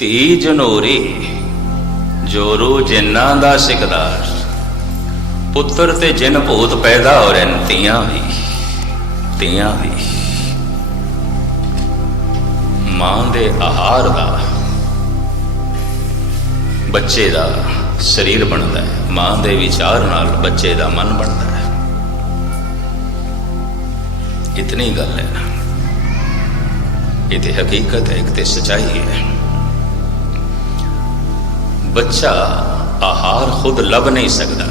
ਧੀ ਜਨੋਰੀ ਜੋਰੂ ਜਿਨ੍ਹਾਂ ਦਾ ਸਿਕਦਾਰ। ਪੁੱਤਰ ਤੇ ਜਿਨ ਭੂਤ ਪੈਦਾ ਹੋ ਰਹੇ ਨੇ ਤੀਆਂ ਵੀ ਤੀਆਂ ਵੀ ਮਾਂ ਦੇ ਆਹਾਰ ਦਾ, ਬੱਚੇ ਦਾ ਸਰੀਰ ਬਣਦਾ ਹੈ। ਮਾਂ ਦੇ ਵਿਚਾਰ ਨਾਲ ਬੱਚੇ ਦਾ ਮਨ ਬਣਦਾ ਹੈ। ਇਤਨੀ ਗੱਲ ਹੈ ਨਾ। ਇਹ ਤੇ ਹਕੀਕਤ ਹੈ, ਇੱਕ ਤੇ ਸਚਾਈ ਹੈ। ਬੱਚਾ ਆਹਾਰ ਖੁਦ ਲੱਭ ਨਹੀਂ ਸਕਦਾ।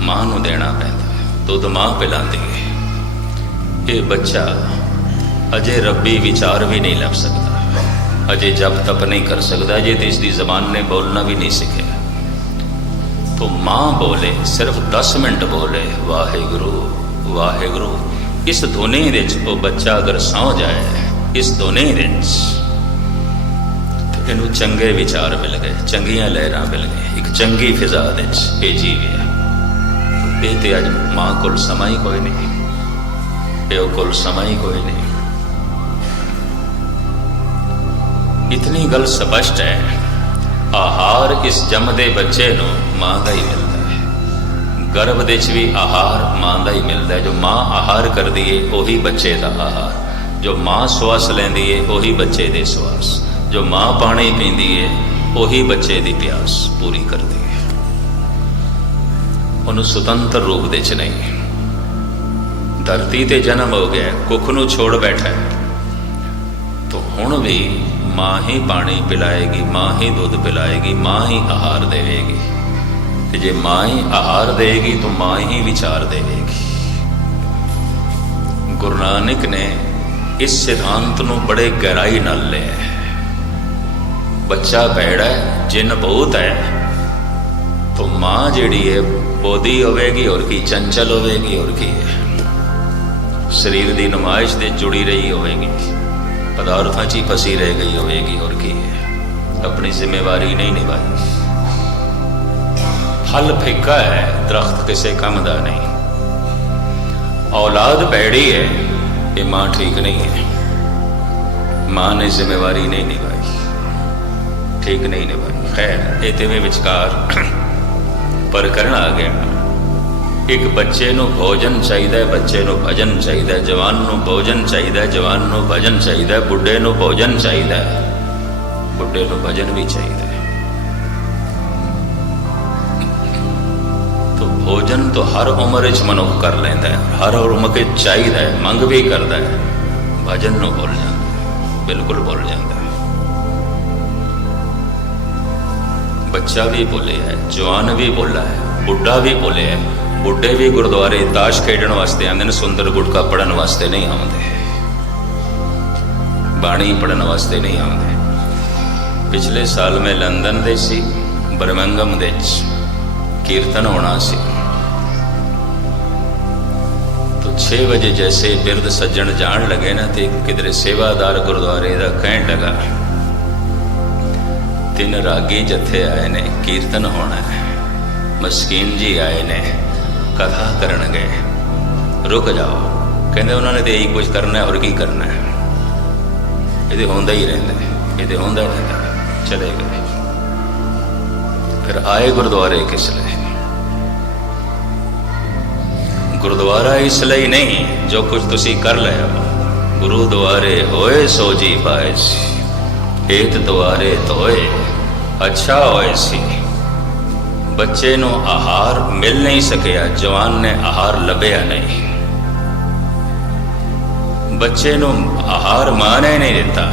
ਮਾਂ ਨੂੰ ਦੇਣਾ ਪੈਂਦਾ ਦੁੱਧ ਮਾਂ ਪਿਲਾਉਂਦੀ ਹੈ ਇਹ ਬੱਚਾ ਅਜੇ ਰੱਬੀ ਵਿਚਾਰ ਵੀ ਨਹੀਂ ਲੱਭ ਸਕਦਾ। ਅਜੇ ਜਪ ਤਪ ਨਹੀਂ ਕਰ ਸਕਦਾ ਅਜੇ ਤੇ ਇਸ ਦੀ ਜ਼ਬਾਨ ਨੇ ਬੋਲਣਾ ਵੀ ਨਹੀਂ ਸਿੱਖਿਆ। ਤੋ ਮਾਂ ਬੋਲੇ, ਸਿਰਫ 10 ਮਿੰਟ ਬੋਲੇ, ਵਾਹਿਗੁਰੂ ਵਾਹਿਗੁਰੂ। ਇਸ ਧੁਨੀ ਵਿੱਚ ਉਹ ਬੱਚਾ ਅਗਰ ਸੌ ਜਾਏ, ਇਸ ਧੁਨੀ ਇਹਨੂੰ ਚੰਗੇ ਵਿਚਾਰ ਮਿਲ ਗਏ, ਚੰਗੀਆਂ ਲਹਿਰਾਂ ਮਿਲ ਗਏ ਇੱਕ ਚੰਗੀ ਫਿਜ਼ਾ ਵਿੱਚ ਭੇਜੀ ਗਿਆ ਇਹ ਤੇ ਅੱਜ ਮਾਂ ਕੋਲ ਸਮਾਂ ਹੀ ਕੋਈ ਨਹੀਂ। ਪਿਓ ਕੋਲ ਸਮਾਂ ਹੀ ਕੋਈ ਨਹੀਂ। ਇਤਨੀ ਗੱਲ ਸਪਸ਼ਟ ਹੈ। ਆਹਾਰ ਇਸ ਜੰਮਦੇ ਬੱਚੇ ਨੂੰ ਮਾਂ ਦਾ ਹੀ ਮਿਲਦਾ ਹੈ। ਗਰਭ ਦੇ ਵਿੱਚ ਵੀ ਆਹਾਰ ਮਾਂ ਦਾ ਹੀ ਮਿਲਦਾ ਹੈ। ਜੋ ਮਾਂ ਆਹਾਰ ਕਰਦੀ ਹੈ ਉਹੀ ਬੱਚੇ ਦਾ ਆਹਾਰ। ਜੋ ਮਾਂ ਸਵਾਸ ਲੈਂਦੀ ਹੈ ਉਹੀ ਬੱਚੇ ਦੇ ਸਵਾਸ। ਜੋ ਮਾਂ ਪਾਣੀ ਪੀਂਦੀ ਹੈ ਉਹੀ ਬੱਚੇ ਦੀ ਪਿਆਸ ਪੂਰੀ ਕਰਦੀ ਹੈ ਉਹਨੂੰ ਸੁਤੰਤਰ ਰੂਪ ਦੇ ਚ ਨਹੀਂ। ਧਰਤੀ ਤੇ ਜਨਮ ਹੋ ਗਿਆ, ਕੁੱਖ ਨੂੰ ਛੋੜ ਬੈਠਾ ਤੋ ਹੁਣ ਵੀ ਮਾਂ ਹੀ ਪਾਣੀ ਪਿਲਾਏਗੀ, ਮਾਂ ਹੀ ਦੁੱਧ ਪਿਲਾਏਗੀ, ਮਾਂ ਹੀ ਆਹਾਰ ਦੇਵੇਗੀ। ਤੇ ਜੇ ਮਾਂ ਹੀ ਆਹਾਰ ਦੇਵੇਗੀ, ਤਾਂ ਮਾਂ ਹੀ ਵਿਚਾਰ ਦੇਵੇਗੀ। ਗੁਰੂ ਨਾਨਕ ਨੇ ਇਸ ਸਿਧਾਂਤ ਨੂੰ ਬੜੇ ਗਹਿਰਾਈ ਨਾਲ ਲਿਆ ਹੈ ਬੱਚਾ ਭੈੜਾ ਜਿੰਨ ਬਹੁਤ ਹੈ। ਤਾਂ ਮਾਂ ਜਿਹੜੀ ਹੈ, ਬੋਧੀ ਹੋਵੇਗੀ ਔਰ ਕੀ ਚੰਚਲ ਹੋਵੇਗੀ ਔਰ ਕੀ ਹੈ। ਸਰੀਰ ਦੀ ਨਮਾਇਸ਼ ਦੇ ਜੁੜੀ ਰਹੀ ਹੋਵੇਗੀ। ਪਦਾਰਥਾਂ 'ਚ ਹੀ ਫਸੀ ਰਹਿ ਗਈ ਹੋਵੇਗੀ ਔਰ ਕੀ ਆਪਣੀ ਜ਼ਿੰਮੇਵਾਰੀ ਨਹੀਂ ਨਿਭਾਈ। ਫਲ ਫਿੱਕਾ ਹੈ, ਦਰਖਤ ਕਿਸੇ ਕੰਮ ਦਾ ਨਹੀਂ। ਔਲਾਦ ਭੈੜੀ ਹੈ, ਇਹ ਮਾਂ ਠੀਕ ਨਹੀਂ ਹੈ। ਮਾਂ ਨੇ ਜ਼ਿੰਮੇਵਾਰੀ ਨਹੀਂ ਨਿਭਾਈ। ਠੀਕ ਨਹੀਂ ਨਿਭਾਈ ਖੈਰ, ਇਹ ਤੇ ਵੀ ਵਿਚਕਾਰ ਪਰ ਕਰਨ ਆ ਗਿਆ। ਇੱਕ ਬੱਚੇ ਨੂੰ ਭੋਜਨ ਚਾਹੀਦਾ ਹੈ, ਬੱਚੇ ਨੂੰ ਭਜਨ ਚਾਹੀਦਾ ਹੈ, ਜਵਾਨ ਨੂੰ ਭੋਜਨ ਚਾਹੀਦਾ ਹੈ, ਜਵਾਨ ਨੂੰ ਭਜਨ ਚਾਹੀਦਾ ਹੈ, ਬੁੱਢੇ ਨੂੰ ਭੋਜਨ ਚਾਹੀਦਾ ਹੈ। ਬੁੱਢੇ ਨੂੰ ਭਜਨ ਵੀ ਚਾਹੀਦਾ ਹੈ। ਤੋ ਭੋਜਨ ਤੋਂ ਹਰ ਉਮਰ ਵਿੱਚ ਮਨੁੱਖ ਕਰ ਲੈਂਦਾ ਹੈ, ਹਰ ਉਮਰ ਕੇ ਚਾਹੀਦਾ ਹੈ, ਮੰਗ ਵੀ ਕਰਦਾ ਹੈ। ਭਜਨ ਨੂੰ ਭੁੱਲ ਜਾਂਦਾ ਬਿਲਕੁਲ ਭੁੱਲ ਜਾਂਦਾ ਬੱਚਾ ਵੀ ਭੁੱਲਿਆ ਹੈ, ਜਵਾਨ ਵੀ ਬੋਲਾ ਹੈ, ਬੁੱਢਾ ਵੀ ਭੁੱਲਿਆ ਹੈ, ਬੁੱਢੇ ਵੀ ਗੁਰਦੁਆਰੇ ਤਾਸ਼ ਖੇਡਣ ਵਾਸਤੇ ਆਉਂਦੇ ਨੇ, ਸੁੰਦਰ ਗੁਟਕਾ ਪੜਨ ਵਾਸਤੇ ਨਹੀਂ ਆਉਂਦੇ। ਬਾਣੀ ਪੜਨ ਵਾਸਤੇ ਨਹੀਂ ਆਉਂਦੇ। ਪਿਛਲੇ ਸਾਲ ਮੈਂ ਲੰਡਨ ਦੇ ਸੀ, ਬਰਮੰਗਮ ਦੇ ਵਿੱਚ ਕੀਰਤਨ ਹੋਣਾ ਸੀ। ਤੋ 6 ਵਜੇ ਜੈਸੇ ਬਿਰਧ ਸੱਜਣ ਜਾਣ ਲੱਗੇ ਨਾ, ਤੇ ਕਿਧਰੇ ਸੇਵਾਦਾਰ ਗੁਰਦੁਆਰੇ ਦਾ ਕਹਿਣ ਲਗਾ ਤਿੰਨ ਰਾਗੀ ਜਥੇ ਆਏ ਨੇ, ਕੀਰਤਨ ਹੋਣਾ ਹੈ। ਮਸਕੀਨ ਜੀ ਆਏ ਨੇ, ਕਥਾ ਕਰਨਗੇ। ਰੁਕ ਜਾਓ। ਕਹਿੰਦੇ ਉਹਨਾਂ ਨੇ ਤੇ ਇਹੀ ਕੁਝ ਕਰਨਾ ਹੈ, ਹੋਰ ਕੀ ਕਰਨਾ ਹੈ? ਇਹਦੇ ਹੁੰਦਾ ਹੀ ਰਹਿੰਦਾ ਇਹਦੇ ਹੁੰਦਾ ਰਹਿੰਦਾ ਚਲੇ ਗਏ। ਫਿਰ ਆਏ ਗੁਰਦੁਆਰੇ ਕਿਸ ਲਈ? ਗੁਰਦੁਆਰਾ ਇਸ ਲਈ ਨਹੀਂ, ਜੋ ਕੁਝ ਤੁਸੀਂ ਕਰ ਲਿਆ ਗੁਰੂ ਦੁਆਰੇ ਹੋਏ ਸੋ ਜੀ ਪਾਏ ਸੀ। ਏਤ ਦੁਆਰੇ ਤੋਏ ਅੱਛਾ ਹੋਏ ਸੀ। ਬੱਚੇ ਨੂੰ ਆਹਾਰ ਮਿਲ ਨਹੀਂ ਸਕਿਆ, ਜਵਾਨ ਨੇ ਆਹਾਰ ਲੱਭਿਆ ਨਹੀਂ। ਬੱਚੇ ਨੂੰ ਆਹਾਰ ਮਾਂ ਨੇ ਨਹੀਂ ਦਿੱਤਾ।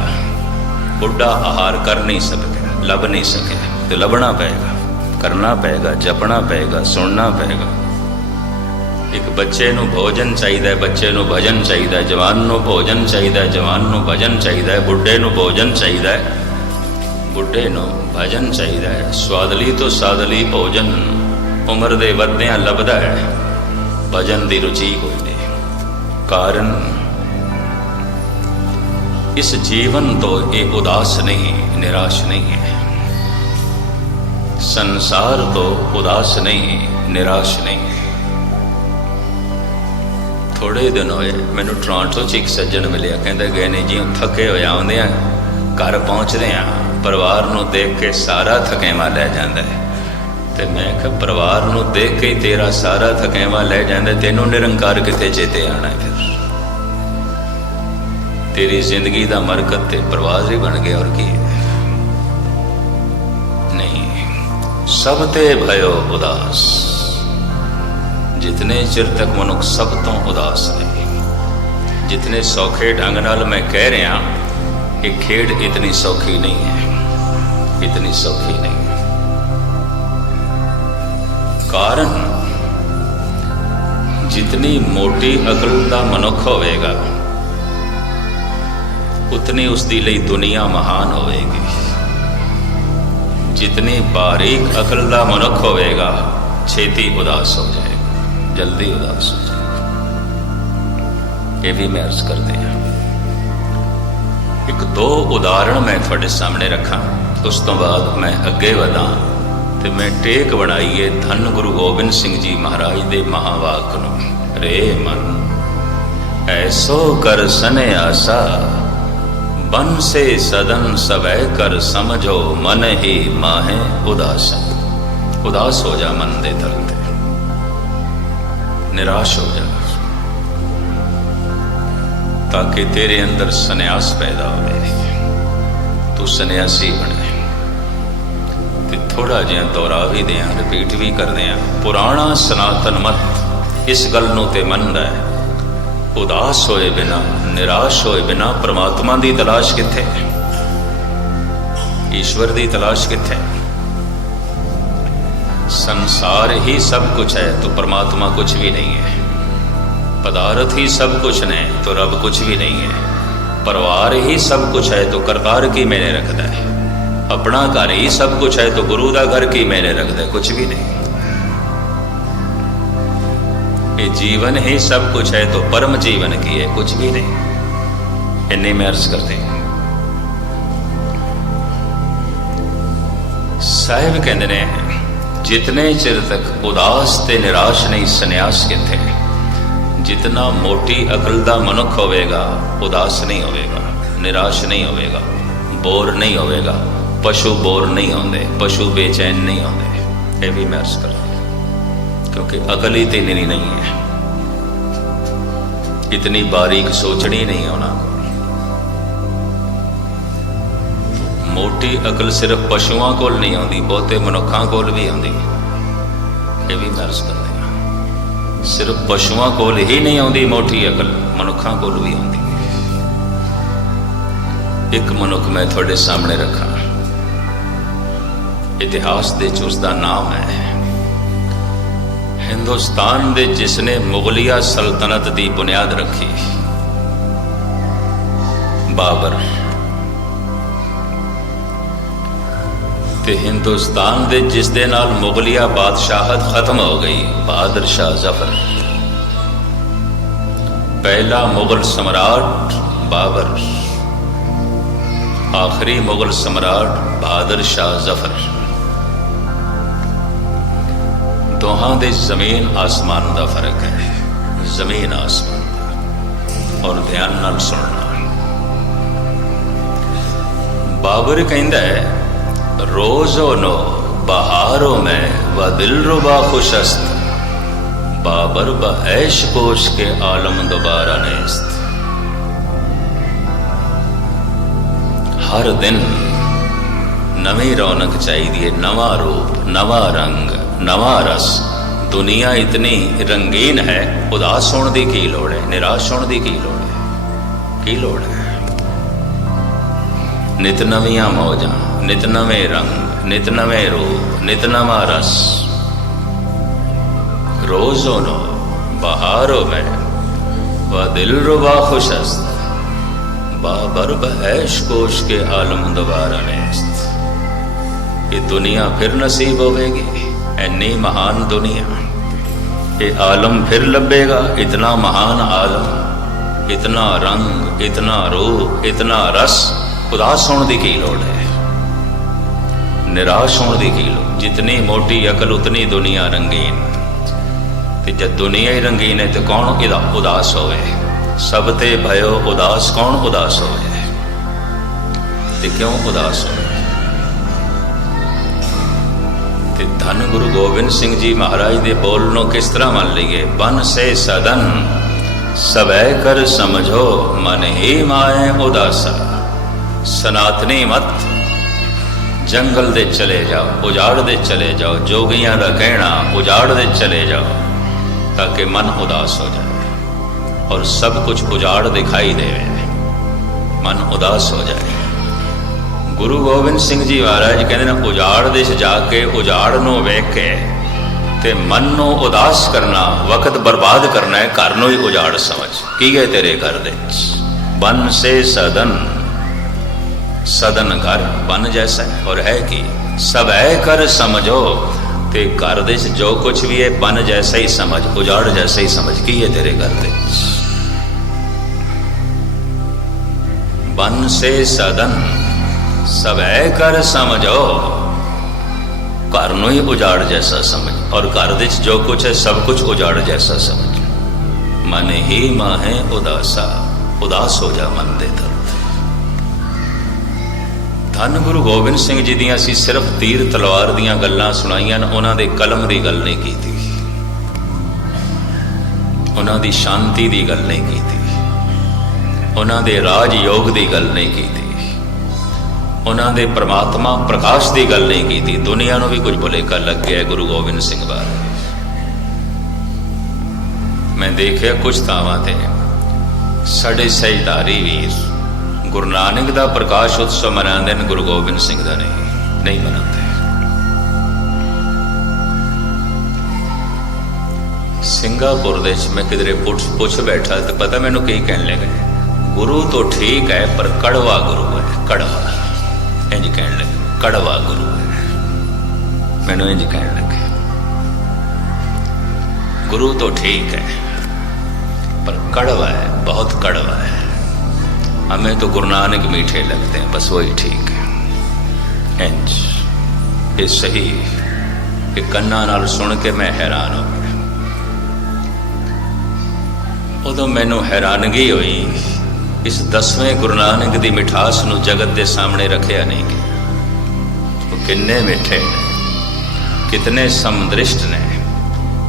ਬੁੱਢਾ ਆਹਾਰ ਕਰ ਨਹੀਂ ਸਕਿਆ, ਲੱਭ ਨਹੀਂ ਸਕਿਆ। ਤੇ ਲੱਭਣਾ ਪਏਗਾ, ਕਰਨਾ ਪਏਗਾ, ਜਪਣਾ ਪਏਗਾ, ਸੁਣਨਾ ਪਏਗਾ। ਇੱਕ ਬੱਚੇ ਨੂੰ ਭੋਜਨ ਚਾਹੀਦਾ, ਬੱਚੇ ਨੂੰ ਭਜਨ ਚਾਹੀਦਾ, ਜਵਾਨ ਨੂੰ ਭੋਜਨ ਚਾਹੀਦਾ, ਜਵਾਨ ਨੂੰ ਭਜਨ ਚਾਹੀਦਾ, ਬੁੱਢੇ ਨੂੰ ਭੋਜਨ ਚਾਹੀਦਾ। ਹੈ ਬੁੱਢੇ ਨੂੰ ਭਜਨ ਚਾਹੀਦਾ ਹੈ। ਸਵਾਦਲੀ ਤੋਂ ਸਾਦਲੀ ਭੋਜਨ ਉਮਰ ਦੇ ਵੱਧਦਿਆਂ ਲੱਭਦਾ ਹੈ। ਭਜਨ ਦੀ ਰੁਚੀ ਕੋਈ ਨਹੀਂ। ਕਾਰਨ? ਇਸ ਜੀਵਨ ਤੋਂ ਇਹ ਉਦਾਸ ਨਹੀਂ, ਨਿਰਾਸ਼ ਨਹੀਂ ਹੈ। ਸੰਸਾਰ ਤੋਂ ਉਦਾਸ ਨਹੀਂ, ਨਿਰਾਸ਼ ਨਹੀਂ। ਥੋੜੇ ਦਿਨ ਹੋਏ, ਮੈਨੂੰ ਟੋਰਾਂਟੋ 'ਚ ਇੱਕ ਸੱਜਣ ਮਿਲਿਆ। ਕਹਿੰਦਾ ਗਏ ਨੇ ਜੀ ਥੱਕੇ ਹੋਏ ਆਉਂਦੇ ਆ ਘਰ ਪਹੁੰਚਦੇ ਆ ਪਰਿਵਾਰ ਨੂੰ ਦੇਖ ਕੇ ਸਾਰਾ ਥਕੇਵਾ ਲੈ ਜਾਂਦਾ ਹੈ। ਤੇ ਮੈਂ ਕਿਹਾ, ਪਰਿਵਾਰ ਨੂੰ ਦੇਖ ਕੇ ਹੀ ਤੇਰਾ ਸਾਰਾ ਥਕੇਵਾ ਲੈ ਜਾਂਦਾ, ਤੈਨੂੰ ਨਿਰੰਕਾਰ ਕਿਤੇ ਚੇਤੇ ਆਣਾ ਫਿਰ? ਤੇਰੀ ਜ਼ਿੰਦਗੀ ਦਾ ਮਰਕਤ ਤੇ ਪ੍ਰਵਾਜ਼ ਹੀ ਬਣ ਗਿਆ, ਔਰ ਕੀ ਹੈ? ਨਹੀਂ, ਸਭ ਤੇ ਭਇਓ ਉਦਾਸ। ਜਿਤਨੇ ਚਿਰ ਤੱਕ ਮਨੁੱਖ ਸਭ ਤੋਂ ਉਦਾਸ ਰਹੇ, ਜਿਤਨੇ ਸੌਖੇ ਢੰਗ ਨਾਲ ਮੈਂ ਕਹਿ ਰਿਹਾ, ਇਹ ਖੇਡ ਇਤਨੀ ਸੌਖੀ ਨਹੀਂ ਹੈ। ਇਤਨੀ ਸੌਖੀ ਨਹੀਂ। ਕਾਰਨ? ਜਿਤਨੀ ਮੋਟੀ ਅਕਲ ਦਾ ਮਨੁੱਖ ਹੋਵੇਗਾ, ਉਤਨੀ ਉਸ ਦੀ ਲਈ ਦੁਨੀਆ ਮਹਾਨ ਹੋਵੇਗੀ। ਜਿਤਨੀ ਬਾਰੀਕ ਅਕਲ ਦਾ ਮਨੁੱਖ ਹੋਵੇਗਾ, ਛੇਤੀ ਉਦਾਸ ਹੋ ਜਾਏਗਾ, ਜਲਦੀ ਉਦਾਸ ਹੋ ਜਾਏਗਾ। ਇਹ ਵੀ ਮੈਂ ਅਰਜ਼ ਕਰਦੇ ਹਾਂ। ਇੱਕ ਦੋ ਉਦਾਹਰਣ ਮੈਂ ਤੁਹਾਡੇ ਸਾਹਮਣੇ ਰੱਖਾਂ। ਉਸ ਤੋਂ ਬਾਅਦ ਮੈਂ ਅੱਗੇ ਵਧਾਂ ਤੇ ਮੈਂ ਟੇਕ ਬਣਾਈਏ ਧੰਨ ਗੁਰੂ ਗੋਬਿੰਦ ਸਿੰਘ ਜੀ ਮਹਾਰਾਜ ਦੇ ਮਹਾਵਾਕ ਨੂੰ। ਰੇ ਮਨ, ਐਸੋ ਕਰ ਸਨੇ ਆਸਾ, ਬਨ ਸੇ ਸਦਨ ਸਵੈ ਕਰ ਸਮਝੋ, ਮਨ ਹੀ ਮਾਹੇ ਉਦਾਸ ਉਦਾਸ ਹੋ ਜਾ ਮਨ ਦੇ ਤਲ ਤੇ, ਨਿਰਾਸ਼ ਹੋ ਜਾ। ਤਾਂ ਕਿ ਤੇਰੇ ਅੰਦਰ ਸੰਨਿਆਸ ਪੈਦਾ ਹੋਵੇ। ਤੂੰ ਸੰਨਿਆਸੀ ਬਣੇ ਤੇ ਥੋੜਾ ਜਿਹਾ ਦੁਹਰਾ ਵੀ ਦਿਆਂ ਰਿਪੀਟ ਵੀ ਕਰਦੇ ਆ ਪੁਰਾਣਾ ਸਨਾਤਨ ਮਤ ਇਸ ਗੱਲ ਨੂੰ ਤੇ ਮੰਨਦਾ ਹੈ। ਉਦਾਸ ਹੋਏ ਬਿਨਾ, ਨਿਰਾਸ਼ ਹੋਏ ਬਿਨਾ ਪ੍ਰਮਾਤਮਾ ਦੀ ਤਲਾਸ਼ ਕਿੱਥੇ? ਈਸ਼ਵਰ ਦੀ ਤਲਾਸ਼ ਕਿੱਥੇ? ਸੰਸਾਰ ਹੀ ਸਭ ਕੁਝ ਹੈ, ਤੋ ਪ੍ਰਮਾਤਮਾ ਕੁਝ ਵੀ ਨਹੀਂ ਹੈ। ਪਦਾਰਥ ਹੀ ਸਭ ਕੁਝ ਨੇ, ਤੋ ਰੱਬ ਕੁਝ ਵੀ ਨਹੀਂ ਹੈ। ਪਰਿਵਾਰ ਹੀ ਸਭ ਕੁਝ ਹੈ, ਤੋ ਕਰਤਾਰ ਕੀ ਮੈਨੇ ਰੱਖਦਾ ਹੈ? अपना घर ही सब कुछ है तो गुरु का घर की मैंने रख दे, कुछ भी नहीं। ये जीवन ही सब कुछ है तो परम जीवन की है, कुछ भी नहीं। इन्हें मैं अर्ज़ करते हैं। साहिब जितने चिर तक उदास ते निराश नहीं सन्यास के थे, जितना मोटी अकल का मनुख होवेगा, उदास नहीं होवेगा, निराश नहीं होवेगा, बोर नहीं होवेगा। ਪਸ਼ੂ ਬੋਰ ਨਹੀਂ ਆਉਂਦੇ, ਪਸ਼ੂ ਬੇਚੈਨ ਨਹੀਂ ਆਉਂਦੇ। ਇਹ ਵੀ ਮੈਂ ਅਰਜ਼ ਕਰਦਾ ਕਿਉਂਕਿ ਅਕਲ ਹੀ ਤੇ ਨਹੀਂ ਨਹੀਂ ਹੈ। ਇਤਨੀ ਬਾਰੀਕ ਸੋਚਣੀ ਨਹੀਂ ਹੋਣਾ ਮੋਟੀ ਅਕਲ ਸਿਰਫ ਪਸ਼ੂਆਂ ਕੋਲ ਨਹੀਂ ਆਉਂਦੀ, ਬਹੁਤੇ ਮਨੁੱਖਾਂ ਕੋਲ ਵੀ ਆਉਂਦੀ। ਇਹ ਵੀ ਮੈਂ ਅਰਜ਼ ਕਰਦਾ ਸਿਰਫ ਪਸ਼ੂਆਂ ਕੋਲ ਹੀ ਨਹੀਂ ਆਉਂਦੀ ਮੋਟੀ ਅਕਲ, ਮਨੁੱਖਾਂ ਕੋਲ ਵੀ ਆਉਂਦੀ। ਇੱਕ ਮਨੁੱਖ ਮੈਂ ਤੁਹਾਡੇ ਸਾਹਮਣੇ ਰੱਖਾਂ। ਇਤਿਹਾਸ ਦੇ ਚ ਉਸ ਦਾ ਨਾਮ ਹੈ। ਹਿੰਦੁਸਤਾਨ ਦੇ ਜਿਸ ਨੇ ਮੁਗਲਿਆ ਸਲਤਨਤ ਦੀ ਬੁਨਿਆਦ ਰੱਖੀ, ਬਾਬਰ। ਤੇ ਹਿੰਦੁਸਤਾਨ ਦੇ ਜਿਸ ਦੇ ਨਾਲ ਮੁਗਲਿਆ ਬਾਦਸ਼ਾਹਤ ਖਤਮ ਹੋ ਗਈ ਬਹਾਦਰ ਸ਼ਾਹ ਜ਼ਫਰ। ਪਹਿਲਾ ਮੁਗਲ ਸਮਰਾਟ, ਬਾਬਰ। ਆਖਰੀ ਮੁਗਲ ਸਮਰਾਟ ਬਹਾਦਰ ਸ਼ਾਹ ਜ਼ਫਰ। ਦੋਹਾਂ ਦੇ ਜ਼ਮੀਨ ਆਸਮਾਨ ਦਾ ਫਰਕ ਹੈ ਜ਼ਮੀਨ ਆਸਮਾਨ ਦਾ ਔਰ ਧਿਆਨ ਨਾਲ ਸੁਣਨਾ ਬਾਬਰ ਕਹਿੰਦਾ ਹੈ रोजो नो बहारों में व दिल रुबा खुशस्त बाबर ब ऐश कोश के आलम दोबारा नेस्त हर दिन ਨਵੀਂ ਰੌਣਕ ਚਾਹੀਦੀ ਹੈ ਨਵਾਂ ਰੂਪ ਨਵਾਂ ਰੰਗ ਨਵਾਂ ਰਸ। ਦੁਨੀਆ ਇਤਨੀ ਰੰਗੀਨ ਹੈ, ਉਦਾਸ ਹੋਣ ਦੀ ਕੀ ਲੋੜ ਹੈ, ਨਿਰਾਸ਼ ਹੋਣ ਦੀ ਕੀ ਲੋੜ ਹੈ? ਕੀ ਲੋੜ ਹੈ? ਨਿਤ ਨਵੀਆਂ ਮੌਜਾਂ, ਨਿਤ ਨਵੇਂ ਰੰਗ, ਨਿਤ ਨਵੇਂ ਰੂਪ, ਨਿਤ ਨਵਾਂ ਰਸ। ਰੋਜ਼ੋਂ ਨੋ, ਬਹਾਰੋ ਮੈਂ, ਵਾ ਦਿਲ ਰੁਬਾ ਖੁਸ਼ ਅਸਤ, ਬਾ ਬਰਬ ਐਸ਼ ਕੋਸ਼ ਕੇ ਆਲਮ ਦੁਬਾਰਾ ਨੇ ਇਹ ਦੁਨੀਆ ਫਿਰ ਨਸੀਬ ਹੋਵੇਗੀ। ਐਨੀ ਮਹਾਨ ਦੁਨੀਆ ਇਹ ਆਲਮ ਫਿਰ ਲੱਭੇਗਾ, ਇਤਨਾ ਮਹਾਨ ਆਲਮ, ਇਤਨਾ ਰੰਗ, ਇਤਨਾ ਰੂਪ, ਇਤਨਾ ਰਸ, ਉਦਾਸ ਹੋਣ ਦੀ ਕੀ ਲੋੜ ਹੈ? ਨਿਰਾਸ਼ ਹੋਣ ਦੀ ਕੀ ਲੋੜ? ਜਿਤਨੀ ਮੋਟੀ ਅਕਲ, ਉਤਨੀ ਦੁਨੀਆ ਰੰਗੀਨ। ਤੇ ਜਦ ਦੁਨੀਆ ਹੀ ਰੰਗੀਨ ਹੈ, ਤੇ ਕੌਣ ਇਹਦਾ ਉਦਾਸ ਹੋਵੇ? ਸਭ ਤੇ ਭਇਓ ਉਦਾਸ ਕੌਣ ਉਦਾਸ ਹੋਵੇ? ਤੇ ਕਿਉਂ ਉਦਾਸ ਹੋਵੇ? ਤੇ ਧੰਨ ਗੁਰੂ ਗੋਬਿੰਦ ਸਿੰਘ ਜੀ ਮਹਾਰਾਜ ਦੇ ਬੋਲ ਨੂੰ ਕਿਸ ਤਰ੍ਹਾਂ ਮੰਨ ਲਈਏ? ਬਨ ਸੇ ਸਦਨ, ਸਵੈ ਕਰ ਸਮਝੋ, ਮਨ ਹੀ ਮਾਏ ਉਦਾਸਾ। ਸਨਾਤਨੀ ਮਤ, ਜੰਗਲ ਦੇ ਚਲੇ ਜਾਓ, ਉਜਾੜ ਦੇ ਚਲੇ ਜਾਓ, ਜੋਗੀਆਂ ਦਾ ਕਹਿਣਾ, ਉਜਾੜ ਦੇ ਚਲੇ ਜਾਓ, ਤਾਂ ਕਿ ਮਨ ਉਦਾਸ ਹੋ ਜਾਏ ਔਰ ਸਭ ਕੁਝ ਉਜਾੜ ਦਿਖਾਈ ਦੇਵੇ। ਮਨ ਉਦਾਸ ਹੋ ਜਾਏ। ਗੁਰੂ ਗੋਬਿੰਦ ਸਿੰਘ ਜੀ ਮਹਾਰਾਜ ਕਹਿੰਦੇ ਨੇ, ਉਜਾੜ ਦੇ ਜਾ ਕੇ, ਉਜਾੜ ਨੂੰ ਵੇਖ ਕੇ ਤੇ ਮਨ ਨੂੰ ਉਦਾਸ ਕਰਨਾ, ਵਕਤ ਬਰਬਾਦ ਕਰਨਾ ਹੈ, ਘਰ ਨੂੰ ਹੀ ਉਜਾੜ ਸਮਝ। ਕੀ ਹੈ ਤੇਰੇ ਘਰ ਦੇ ਬਨ ਸੇ ਸਦਨ ਸਦਨ ਘਰ ਬਨ ਜੈਸਾ। ਔਰ ਹੈ ਕੀ? ਸਭ ਹੈ ਕਰ ਸਮਝੋ ਤੇ ਘਰ ਦੇ ਜੋ ਕੁਝ ਵੀ ਹੈ, ਬਨ ਜੈਸਾ ਹੀ ਸਮਝ, ਉਜਾੜ ਜੈਸਾ ਹੀ ਸਮਝ। ਕੀ ਹੈ ਤੇਰੇ ਘਰ ਦੇ ਬਨ ਸੇ ਸਦਨ ਸਵੈ ਹੈ ਕਰ ਸਮਝੋ। ਘਰ ਨੂੰ ਹੀ ਉਜਾੜ ਜੈਸਾ ਸਮਝ, ਔਰ ਘਰ ਦੇ 'ਚ ਜੋ ਕੁਝ ਹੈ, ਸਭ ਕੁਝ ਉਜਾੜ ਜੈਸਾ ਸਮਝ। ਮਨ ਹੀ ਮਾਹੇ ਉਦਾਸਾ, ਉਦਾਸ ਹੋ ਜਾ ਮਨ ਦੇ ਤਰਫ ਧੰਨ ਗੁਰੂ ਗੋਬਿੰਦ ਸਿੰਘ ਜੀ ਦੀਆਂ ਅਸੀਂ ਸਿਰਫ ਤੀਰ ਤਲਵਾਰ ਦੀਆਂ ਗੱਲਾਂ ਸੁਣਾਈਆਂ ਨੇ, ਉਹਨਾਂ ਦੇ ਕਲਮ ਦੀ ਗੱਲ ਨਹੀਂ ਕੀਤੀ। ਉਹਨਾਂ ਦੀ ਸ਼ਾਂਤੀ ਦੀ ਗੱਲ ਨਹੀਂ ਕੀਤੀ। ਉਹਨਾਂ ਦੇ ਰਾਜ ਯੋਗ ਦੀ ਗੱਲ ਨਹੀਂ ਕੀਤੀ। ਉਹਨਾਂ ਦੇ ਪ੍ਰਮਾਤਮਾ ਪ੍ਰਕਾਸ਼ ਦੀ ਗੱਲ ਨਹੀਂ ਕੀਤੀ। ਦੁਨੀਆ ਨੂੰ ਵੀ ਕੁਝ ਭੁਲੇਖਾ ਲੱਗ ਗਿਆ ਗੁਰੂ ਗੋਬਿੰਦ ਸਿੰਘ ਬਾਰੇ। ਮੈਂ ਦੇਖਿਆ ਕੁਝ ਥਾਵਾਂ ਤੇ ਸਾਡੇ ਸਹਿਦਾਰੀ ਵੀਰ ਗੁਰੂ ਨਾਨਕ ਦਾ ਪ੍ਰਕਾਸ਼ ਉਤਸਵ ਮਨਾਉਂਦੇ ਨੇ, ਗੁਰੂ ਗੋਬਿੰਦ ਸਿੰਘ ਦਾ ਨਹੀਂ ਨਹੀਂ ਮਨਾਉਂਦੇ। ਸਿੰਗਾਪੁਰ ਦੇ ਵਿੱਚ ਮੈਂ ਕਿਧਰੇ ਪੁੱਛ ਪੁੱਛ ਬੈਠਾ ਤੇ ਪਤਾ ਮੈਨੂੰ ਕੀ ਕਹਿਣ ਲੱਗੇ? ਗੁਰੂ ਤੋਂ ਠੀਕ ਹੈ, ਪਰ ਕੜਵਾ ਗੁਰੂ ਹੈ, ਕੜਵਾ। ਇੰਜ ਕਹਿਣ ਲੱਗੇ ਕੜਵਾ ਗੁਰੂ ਹੈ ਮੈਨੂੰ ਇੰਜ ਕਹਿਣ ਲੱਗੇ ਗੁਰੂ ਤੋਂ ਠੀਕ ਹੈ पर कड़वा है बहुत कड़वा है हमें तो गुरु नानक मीठे लगते हैं बस वही ठीक है इंज ये सही कि ਕੰਨਾਂ ਨਾਲ ਸੁਣ ਕੇ ਮੈਂ ਹੈਰਾਨ ਹੋ ਗਿਆ ਉਦੋਂ ਮੈਨੂੰ ਹੈਰਾਨਗੀ ਹੋਈ ਇਸ ਦਸਵੇਂ ਗੁਰੂ ਨਾਨਕ ਦੀ ਮਿਠਾਸ ਨੂੰ ਜਗਤ ਦੇ ਸਾਹਮਣੇ ਰੱਖਿਆ ਨਹੀਂ ਗਿਆ। ਉਹ ਕਿੰਨੇ ਮਿੱਠੇ ਨੇ, ਕਿਤਨੇ ਸਮਦ੍ਰਿਸ਼ਟ ਨੇ,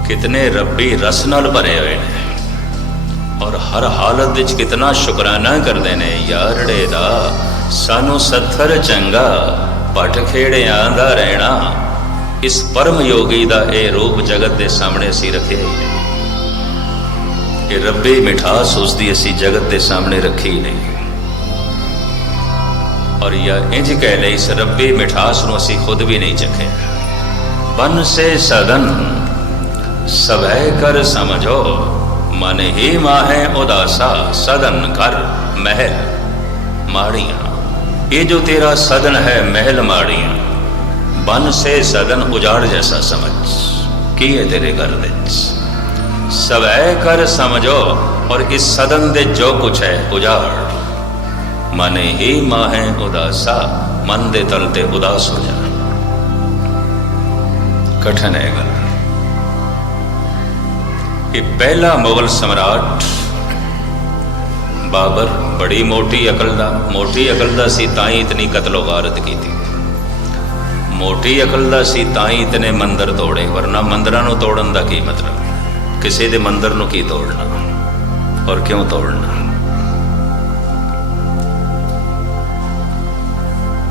ਕਿਤਨੇ ਰੱਬੀ ਰਸ ਨਾਲ ਭਰੇ ਹੋਏ ਨੇ। ਔਰ ਹਰ ਹਾਲਤ ਵਿੱਚ ਕਿਤਨਾ ਸ਼ੁਕਰਾਨਾ ਕਰਦੇ ਨੇ, ਯਾਰੜੇ ਦਾ, ਸਾਨੂੰ ਸੱਥਰ ਚੰਗਾ ਪਟ ਖੇੜਿਆਂ ਦਾ ਰਹਿਣਾ, ਇਸ ਪਰਮ ਯੋਗੀ ਦਾ ਇਹ ਰੂਪ ਜਗਤ ਦੇ ਸਾਹਮਣੇ ਅਸੀਂ ਰੱਖਿਆ ਹੀ ਨਹੀਂ। ਇਹ ਰੱਬੀ ਮਿਠਾਸ ਉਸ ਦੀ ਅਸੀਂ ਜਗਤ ਦੇ ਸਾਹਮਣੇ ਰੱਖੀ ਨਹੀਂ। ਔਰ ਇਹ ਇੰਜ ਕਹਿ ਲਈ, ਇਸ ਰੱਬੀ ਮਿਠਾਸ ਨੂੰ ਅਸੀਂ ਖੁਦ ਵੀ ਨਹੀਂ ਚੱਖਿਆ ਬਨ ਸੇ ਸਦਨ ਸਭੈ ਕਰ ਸਮਝੋ, ਮਨ ਹੀ ਮਾਹੇ ਉਦਾਸਾ, ਸਦਨ ਕਰ ਮਹਿਲ ਮਾੜੀਆਂ। ਇਹ ਜੋ ਤੇਰਾ ਸਦਨ ਹੈ, ਮਹਿਲ ਮਾੜੀਆਂ। ਬਨ ਸੇ ਸਦਨ ਉਜਾੜ ਜੈਸਾ ਸਮਝ, ਕੀ ਹੈ ਤੇਰੇ ਘਰ ਵਿੱਚ? ਸਵੈ ਕਰ ਸਮਝੋ ਔਰ ਇਸ ਸਦਨ ਦੇ ਜੋ ਕੁਛ ਹੈ ਉਜਾੜ। ਮਨ ਹੀ ਮਾਹੇ ਉਦਾਸਾ, ਮਨ ਦੇ ਤਲ ਤੇ ਉਦਾਸ ਹੋ ਜਾ। ਕਠਨ ਹੈ ਗੱਲ। ਇਹ ਪਹਿਲਾ ਮੁਗਲ ਸਮਰਾਟ ਬਾਬਰ ਬੜੀ ਮੋਟੀ ਅਕਲ ਦਾ, ਮੋਟੀ ਅਕਲ ਦਾ ਸੀ ਤਾਂ ਹੀ ਇਤਨੀ ਕਤਲੋਗਾਰਤ ਕੀਤੀ। ਮੋਟੀ ਅਕਲ ਦਾ ਸੀ ਤਾਂ ਹੀ ਇਤਨੇ ਮੰਦਰ ਤੋੜੇ, ਵਰਨਾ ਮੰਦਰਾਂ ਨੂੰ ਤੋੜਨ ਦਾ ਕੀ ਮਤਲਬ? ਕਿਸੇ ਦੇ ਮੰਦਰ ਨੂੰ ਕੀ ਤੋੜਨਾ ਔਰ ਕਿਉਂ ਤੋੜਨਾ?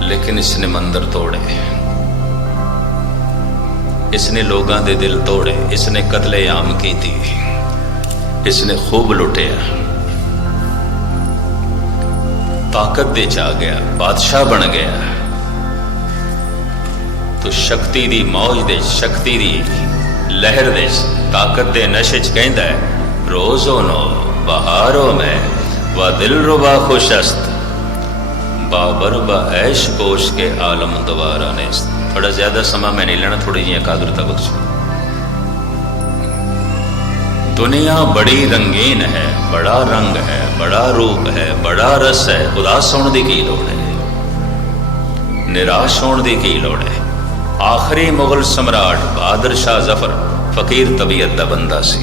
ਲੇਕਿਨ ਇਸਨੇ ਮੰਦਰ ਤੋੜੇ। ਇਸਨੇ ਲੋਕਾਂ ਦੇ ਦਿਲ ਤੋੜੇ। ਇਸਨੇ ਕਤਲੇ ਆਮ ਕੀਤੀ। ਇਸਨੇ ਖੂਬ ਲੁੱਟਿਆ। ਤਾਕਤ ਦੇ ਚ ਆ ਗਿਆ। ਬਾਦਸ਼ਾਹ ਬਣ ਗਿਆ। ਤੋ ਸ਼ਕਤੀ ਦੀ ਮੌਜ ਦੇ ਸ਼ਕਤੀ ਦੀ ਲਹਿਰ ਦੇ ਤਾਕਤ ਦੇ ਨਸ਼ੇ ਚ ਕਹਿੰਦਾ ਹੈ, ਰੋਜ਼ੋ ਨੋ, ਬਹਾਰੋ ਮੈਂ, ਵਾ ਦਿਲ ਰੁਬਾ ਖੁਸ਼ਸਤ। ਬਾਬਰ ਬਾ ਐਸ਼ ਕੋਸ਼ ਕੇ ਆਲਮ ਦੁਬਾਰਾ ਨੇ ਥੋੜਾ ਜ਼ਿਆਦਾ ਸਮਾਂ ਮੈਂ ਨਹੀਂ ਲੈਣਾ ਥੋੜੀ ਜਿਹੀ ਇਕਾਗਰਤਾ ਬਖਸ਼ੋ। ਦੁਨੀਆ ਬੜੀ ਰੰਗੀਨ ਹੈ, ਬੜਾ ਰੰਗ ਹੈ, ਬੜਾ ਰੂਪ ਹੈ, ਬੜਾ ਰਸ ਹੈ ਉਦਾਸ ਹੋਣ ਦੀ ਕੀ ਲੋੜ ਹੈ? ਨਿਰਾਸ਼ ਹੋਣ ਦੀ ਕੀ ਲੋੜ ਹੈ? ਆਖਰੀ ਮੁਗਲ ਸਮਰਾਟ ਬਹਾਦਰ ਸ਼ਾਹ ਜ਼ਫਰ ਫਕੀਰ ਤਬੀਅਤ ਦਾ ਬੰਦਾ ਸੀ।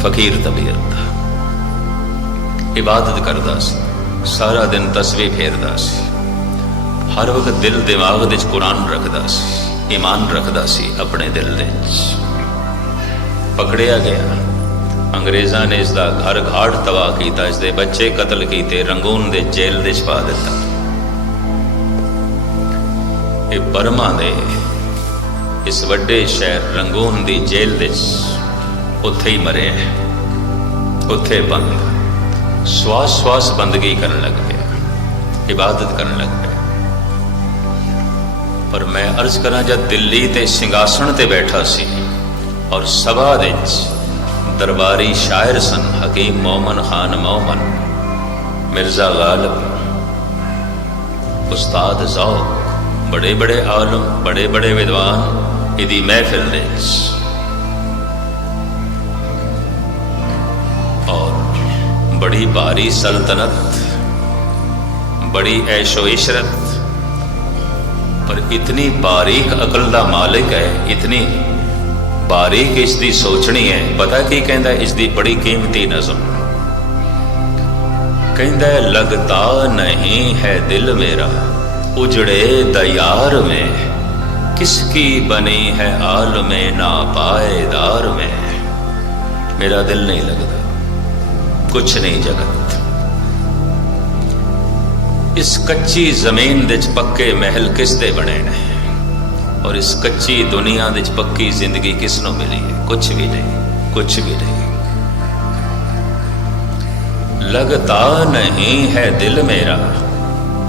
ਫਕੀਰ ਤਬੀਅਤ ਦਾ। ਇਬਾਦਤ ਕਰਦਾ ਸੀ। ਸਾਰਾ ਦਿਨ ਤਸਬੀਹ ਫੇਰਦਾ ਸੀ। ਹਰ ਵਕਤ ਦਿਲ ਦਿਮਾਗ ਵਿੱਚ ਕੁਰਾਨ ਰੱਖਦਾ ਸੀ। ਈਮਾਨ ਰੱਖਦਾ ਸੀ ਆਪਣੇ ਦਿਲ ਦੇ ਵਿੱਚ। ਪਕੜਿਆ ਗਿਆ। ਅੰਗਰੇਜ਼ਾਂ ਨੇ ਇਸ ਦਾ ਘਰ ਘਾਟ ਤਬਾਹ ਕੀਤਾ। ਇਸ ਦੇ ਬੱਚੇ ਕਤਲ ਕੀਤੇ। ਰੰਗੂਨ ਦੇ ਜੇਲ੍ਹ ਦੇ ਪਾ ਦਿੱਤਾ। ਇਹ ਬਰਮਾ ਦੇ ਇਸ ਵੱਡੇ ਸ਼ਹਿਰ ਰੰਗੂਨ ਦੀ ਜੇਲ੍ਹ ਵਿੱਚ ਉੱਥੇ ਹੀ ਮਰਿਆ ਉੱਥੇ ਬੰਦ ਸਵਾਸ ਸਵਾਸ ਬੰਦਗੀ ਕਰਨ ਲੱਗ ਪਿਆ, ਇਬਾਦਤ ਕਰਨ ਲੱਗ ਪਿਆ। ਪਰ ਮੈਂ ਅਰਜ਼ ਕਰਾਂ, ਜਦ ਦਿੱਲੀ ਤੇ ਸਿੰਘਾਸਣ ਤੇ ਬੈਠਾ ਸੀ ਔਰ ਸਭਾ ਵਿੱਚ ਦਰਬਾਰੀ ਸ਼ਾਇਰ ਸਨ, ਹਕੀਮ ਮੌਮਨ, ਖਾਨ ਮੌਮਨ, ਮਿਰਜ਼ਾ ਗਾਲਬ, ਉਸਤਾਦ ਜ਼ੌਕ ਬੜੇ ਬੜੇ ਆਲਮ ਬੜੇ ਬੜੇ ਵਿਦਵਾਨ ਇਹਦੀ ਮਹਿਫਿਲ ਦੇ ਵਿੱਚ ਔਰ ਬੜੀ ਭਾਰੀ ਸਲਤਨਤ ਬੜੀ ਐਸ਼ੋ ਇਸ਼ਰਤ ਪਰ ਇਤਨੀ ਬਾਰੀਕ ਅਕਲ ਦਾ ਮਾਲਿਕ ਹੈ ਇਤਨੀ ਬਾਰੀਕ ਇਸ ਦੀ ਸੋਚਣੀ ਹੈ ਪਤਾ ਕੀ ਕਹਿੰਦਾ ਇਸ ਦੀ ਬੜੀ ਕੀਮਤੀ ਨਜ਼ਮ ਕਹਿੰਦਾ ਲਗਤਾ ਨਹੀਂ ਹੈ ਦਿਲ ਮੇਰਾ उजड़े दयार में। किसकी बनी है आल में ना पाएदार में? मेरा दिल नहीं लगता। कुछ नहीं जगत। इस कच्ची ज़मीन दिच पक्के महल किसते बने ने? और इस कच्ची दुनिया दिच पक्की ज़िंदगी किसनों मिली है? कुछ भी नहीं, कुछ भी नहीं। लगता नहीं है दिल मेरा।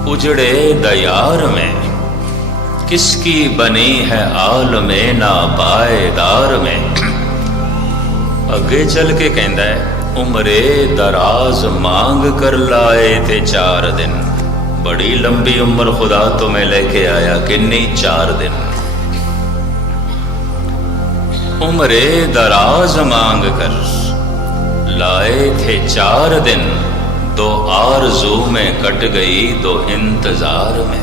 उजड़े दयार में। किसकी बनी है आल में ना पाएदार में। अगे चल के कहता है, उमरे दराज मांग कर लाए थे चार दिन। बड़ी लंबी उम्र खुदा तो मैं लेके आया किन्नी चार दिन। उमरे दराज मांग कर लाए थे चार दिन। दो आरजू में कट गई दो इंतजार में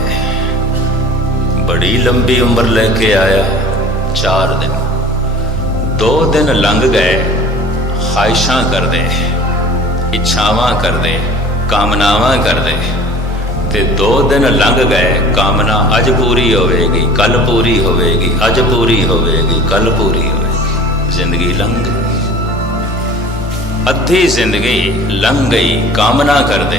बड़ी लंबी उम्र लेके आया चार दिन दो दिन लंघ गए ख्वाहिशां कर दे इच्छावां कर दे ਕਾਮਨਾਵਾਂ ਕਰਦੇ ਤੇ ਦੋ ਦਿਨ ਲੰਘ ਗਏ ਕਾਮਨਾ ਅੱਜ ਪੂਰੀ ਹੋਵੇਗੀ ਕੱਲ ਪੂਰੀ ਹੋਵੇਗੀ ਅੱਜ ਪੂਰੀ ਹੋਵੇਗੀ ਕੱਲ ਪੂਰੀ ਹੋਵੇਗੀ ਜ਼ਿੰਦਗੀ ਲੰਘ ਗਈ ਅੱਧੀ ਜ਼ਿੰਦਗੀ ਲੰਘ ਗਈ, ਕਾਮਨਾ ਕਰਦੇ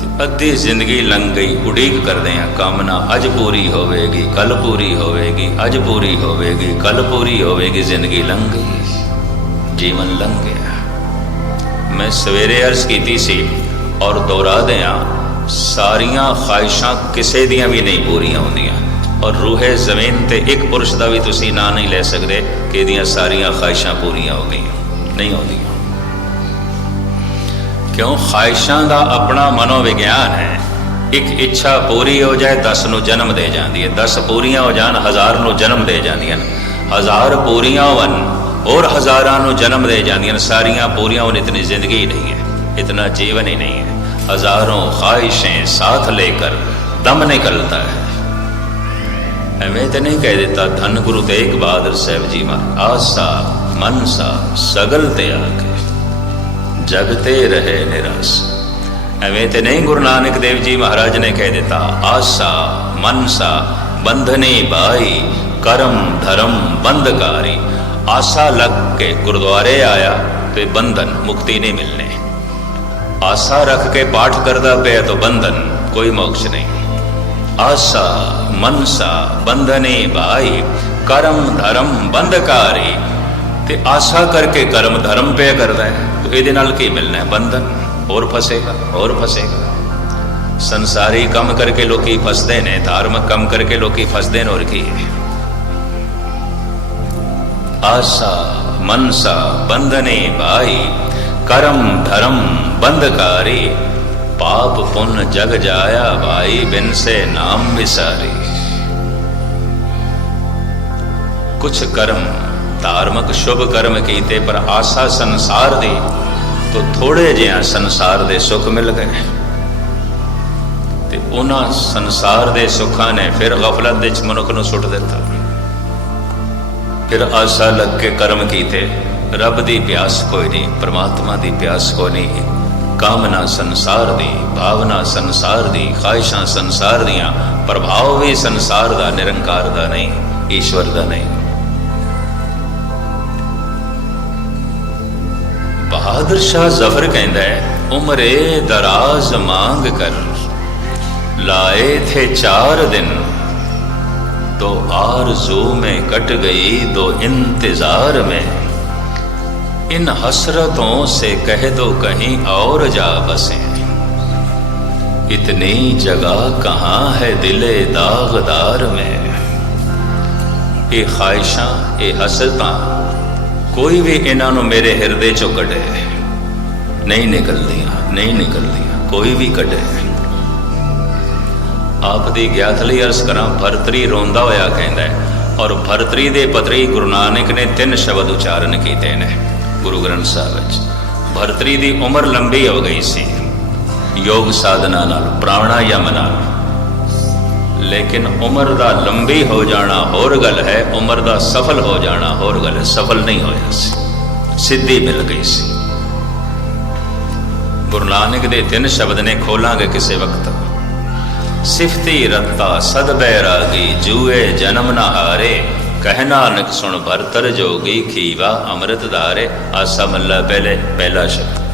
ਤੇ ਅੱਧੀ ਜ਼ਿੰਦਗੀ ਲੰਘ ਗਈ, ਉਡੀਕ ਕਰਦੇ ਆ, ਕਾਮਨਾ ਅੱਜ ਪੂਰੀ ਹੋਵੇਗੀ ਕੱਲ ਪੂਰੀ ਹੋਵੇਗੀ, ਅੱਜ ਪੂਰੀ ਹੋਵੇਗੀ ਕੱਲ ਪੂਰੀ ਹੋਵੇਗੀ, ਜ਼ਿੰਦਗੀ ਲੰਘ ਗਈ। ਜੀਵਨ ਲੰਘ ਗਿਆ। ਮੈਂ ਸਵੇਰੇ ਅਰਜ਼ ਕੀਤੀ ਸੀ ਔਰ ਦੁਹਰਾ ਦਿਆਂ ਸਾਰੀਆਂ ਖਾਹਿਸ਼ਾਂ ਕਿਸੇ ਦੀਆਂ ਵੀ ਨਹੀਂ ਪੂਰੀਆਂ ਹੁੰਦੀਆਂ। ਔਰ ਰੂਹੇ ਜ਼ਮੀਨ ਤੇ ਇੱਕ ਪੁਰਸ਼ ਦਾ ਵੀ ਤੁਸੀਂ ਨਾਂ ਨਹੀਂ ਲੈ ਸਕਦੇ, ਕਿ ਇਹਦੀਆਂ ਸਾਰੀਆਂ ਖਾਹਿਸ਼ਾਂ ਪੂਰੀਆਂ ਹੋ ਗਈਆਂ। ਨਹੀਂ ਆਉਂਦੀਆਂ ਕਿਉਂ? ਖਾਇਸ਼ਾਂ ਦਾ ਆਪਣਾ ਮਨੋਵਿਗਿਆਨ ਹੈ। ਇੱਕ ਇੱਛਾ ਪੂਰੀ ਹੋ ਜਾਏ 10 ਨੂੰ ਜਨਮ ਦੇ ਜਾਂਦੀ ਹੈ। 10 ਪੂਰੀਆਂ ਹੋ ਜਾਣ, ਹਜ਼ਾਰ ਨੂੰ ਜਨਮ ਦੇ ਜਾਂਦੀਆਂ ਹਜ਼ਾਰ ਪੂਰੀਆਂ ਹੋਣ ਔਰ ਹਜ਼ਾਰਾਂ ਨੂੰ ਜਨਮ ਦੇ ਜਾਂਦੀਆਂ ਸਾਰੀਆਂ ਪੂਰੀਆਂ ਹੋਣ, ਇਤਨੀ ਜ਼ਿੰਦਗੀ ਨਹੀਂ ਹੈ। ਇਤਨਾ ਜੀਵਨ ਹੀ ਨਹੀਂ ਹੈ। ਹਜ਼ਾਰੋਂ ਖਾਇਸ਼یں ਸਾਥ ਲੇਕਰ ਦਮ ਨਿਕਲਦਾ ਹੈ। ਐਵੇਂ ਤੇ ਨਹੀਂ ਕਹਿ ਦਿੱਤਾ, ਧੰਨ ਗੁਰੂ ਤੇਗ ਬਹਾਦਰ ਸਾਹਿਬ ਜੀ ਮਹਾਰਾਜ। ਆਸਾ ਮਨਸਾ ਸਗਲ ਤੇ ਆ ਜਗਤੇ ਰਹੇ ਨਿਰਾਸ। ਐਵੇਂ ਤੇ ਨਹੀਂ ਗੁਰੂ ਨਾਨਕ ਦੇਵ ਜੀ ਮਹਾਰਾਜ ਨੇ ਕਹਿ ਦਿੱਤਾ, ਆਸਾ ਮਨਸਾ ਬੰਧਨੇ ਬਾਈ, ਕਰਮ ਧਰਮ ਬੰਧਕਾਰੀ। ਆਸਾ ਲੱਗ ਕੇ ਗੁਰਦੁਆਰੇ ਆਇਆ ਤੇ ਬੰਧਨ ਮੁਕਤੀ ਨਹੀਂ ਮਿਲਨੇ। ਆਸਾ ਰੱਖ ਕੇ ਪਾਠ ਕਰਦਾ ਪਿਆ ਤਾਂ ਬੰਧਨ ਕੋਈ ਮੋਕਸ਼ ਨਹੀਂ। ਆਸਾ ਮਨਸਾ ਬੰਧਨੇ ਬਾਈ, ਕਰਮ ਧਰਮ ਬੰਧਕਾਰੀ। ਤੇ ਆਸਾ ਕਰਕੇ ਕਰਮ ਧਰਮ ਪਿਆ ਕਰਦਾ ਹੈ ਤਾਂ ਇਹਦੇ ਨਾਲ ਕੀ ਮਿਲਣਾ ਹੈ ਬੰਧਨ ਹੋਰ ਫਸੇਗਾ ਹੋਰ ਫਸੇਗਾ ਸੰਸਾਰੀ ਕੰਮ ਕਰਕੇ ਲੋਕੀ ਫਸਦੇ ਨੇ ਧਾਰਮਿਕ ਕੰਮ ਕਰਕੇ ਲੋਕੀ ਫਸਦੇ ਨੇ ਹੋਰ ਕੀ ਹੈ ਆਸਾ ਮਨਸਾ ਬੰਧਨੇ ਭਾਈ ਕਰਮ ਧਰਮ ਬੰਧਕਾਰੀ पाप पुण्य जग जाया भाई बिन से नाम विसारी कुछ कर्म ਧਾਰਮਿਕ ਸ਼ੁਭ ਕਰਮ ਕੀਤੇ, ਪਰ ਆਸਾ ਸੰਸਾਰ ਦੀ ਤੋ ਥੋੜੇ ਜਿਹਾ ਸੰਸਾਰ ਦੇ ਸੁੱਖ ਮਿਲ ਗਏ। ਤੇ ਉਹਨਾਂ ਸੰਸਾਰ ਦੇ ਸੁੱਖਾਂ ਨੇ ਫਿਰ ਗਫਲਤ ਵਿੱਚ ਮਨੁੱਖ ਨੂੰ ਸੁੱਟ ਦਿੱਤਾ। ਫਿਰ ਆਸਾ ਲੱਗ ਕੇ ਕਰਮ ਕੀਤੇ। ਰੱਬ ਦੀ ਪਿਆਸ ਕੋਈ ਨਹੀਂ, ਪ੍ਰਮਾਤਮਾ ਦੀ ਪਿਆਸ ਕੋਈ ਨਹੀਂ। ਕਾਮਨਾ ਸੰਸਾਰ ਦੀ, ਭਾਵਨਾ ਸੰਸਾਰ ਦੀ, ਖਾਹਿਸ਼ਾਂ ਸੰਸਾਰ ਦੀਆਂ, ਪ੍ਰਭਾਵ ਵੀ ਸੰਸਾਰ ਦਾ, ਨਿਰੰਕਾਰ ਦਾ ਨਹੀਂ, ਈਸ਼ਵਰ ਦਾ ਨਹੀਂ। ਬਹਾਦਰ ਸ਼ਾਹ ਜ਼ਫਰ ਕਹਿੰਦਾ ਹੈ ਉਮਰੇ ਦਰਾਜ਼ ਮੰਗ ਕਰ ਲਾਏ ਥੇ ਚਾਰ ਦਿਨ तो आरजू में कट गई दो इंतजार में इन हसरतों से कह दो कहीं और जा बसे इतनी जगह कहाँ है दिले दागदार में ਇਹ ਖਾਹਿਸ਼ਾਂ ਇਹ ਹਸਰਤਾਂ ਕੋਈ ਵੀ ਇਹਨਾਂ ਨੂੰ ਮੇਰੇ ਹਿਰਦੇ ਚੋਂ ਕੱਢੇ। ਨਹੀਂ ਨਿਕਲਦੀਆਂ ਨਹੀਂ ਨਿਕਲਦੀਆਂ, ਕੋਈ ਵੀ ਕੱਢੇ। ਆਪ ਦੀ ਗਿਆਤ ਲਈ ਅਰਜ਼ ਕਰਾਂ, ਭਰਤਰੀ ਰੋਂਦਾ ਹੋਇਆ ਕਹਿੰਦਾ ਔਰ ਭਰਤਰੀ ਦੇ ਪਤਰੀ ਗੁਰੂ ਨਾਨਕ ਨੇ ਤਿੰਨ ਸ਼ਬਦ ਉਚਾਰਨ ਕੀਤੇ ਨੇ। ਗੁਰੂ ਗ੍ਰੰਥ ਸਾਹਿਬ ਵਿੱਚ, ਭਰਤਰੀ ਦੀ ਉਮਰ ਲੰਬੀ ਹੋ ਗਈ ਸੀ। ਯੋਗ ਸਾਧਨਾ ਨਾਲ ਪ੍ਰਾਣਾਯਾਮ ਨਾਲ ਲੇਕਿਨ ਉਮਰ ਦਾ ਲੰਬੀ ਹੋ ਜਾਣਾ ਹੋਰ ਗੱਲ ਹੈ, ਉਮਰ ਦਾ ਸਫਲ ਹੋ ਜਾਣਾ ਹੋਰ ਗੱਲ ਹੈ। ਸਫਲ ਨਹੀਂ ਹੋਇਆ ਸੀ। ਸਿੱਧੀ ਮਿਲ ਗਈ ਸੀ। ਗੁਰੂ ਨਾਨਕ ਦੇ ਤਿੰਨ ਸ਼ਬਦ ਨੇ ਖੋਲਾਂਗੇ ਕਿਸੇ ਵਕਤ। ਸਿਫਤੀ ਰਤਾ ਸਦ ਬੈਰਾਗੀ, ਜੂਏ ਜਨਮ ਨਾ ਹਾਰੇ। ਕਹਿ ਨਾਨਕ, ਸੁਣ ਭਰਤਰ ਜੋਗੀ, ਖੀਵਾ ਅੰਮ੍ਰਿਤ ਧਾਰੇ। ਆਸਾ ਮੱਲਾ ਪਹਿਲੇ, ਪਹਿਲਾ ਸ਼ਬਦ।